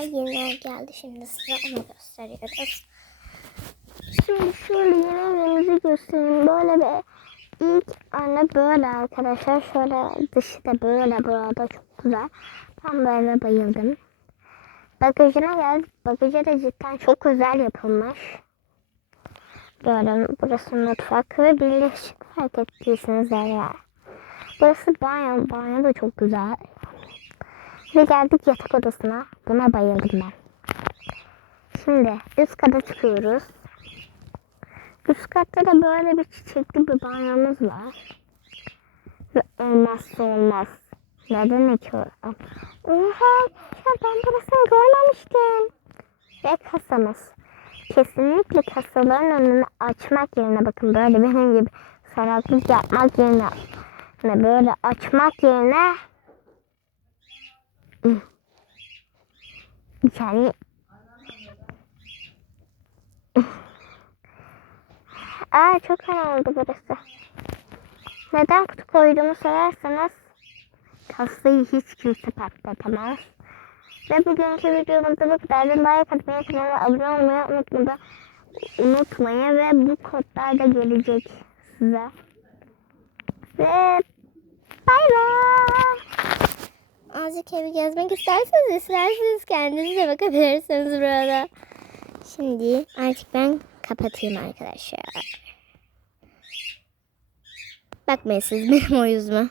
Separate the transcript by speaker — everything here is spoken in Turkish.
Speaker 1: Yeniler geldi şimdi size onu gösteriyoruz. Şimdi şöyle yeni evimizi göstereyim. Böyle bir ilk anne böyle arkadaşlar. Şöyle dışı da böyle burada çok güzel. Ben bu eve bayıldım. Bagajına geldik. Bagajı da cidden çok güzel yapılmış. Böyle burası mutfak ve birleşik fark ettiyseniz eğer. Burası banyo. Banyo da çok güzel. Ve geldik yatak odasına. Buna bayıldım ben. Şimdi üst kata çıkıyoruz. Üst katta da böyle bir çiçekli bir banyomuz var. Ve olmazsa olmaz. Neden ki o? Oha! Ben burasını görmemiştim. Ve kasamız. Kesinlikle kasaların önünü açmak yerine bakın böyle benim gibi sanatlık yapmak yerine hani böyle açmak yerine yani Aa çok fena oldu burası. Neden kutu koyduğumu sorarsanız kasayı hiç kimse patlatamaz. Ve bugünkü videomuzda bu kadar. Like atmayı, kanala abone olmayı unutmadan unutmayın ve bu kodlar da gelecek size. Ve bay bay. Azıcık evi gezmek isterseniz isterseniz kendinize bakabilirsiniz burada. Şimdi artık ben kapatayım arkadaşlar. Bakmayın siz benim o yüzüme.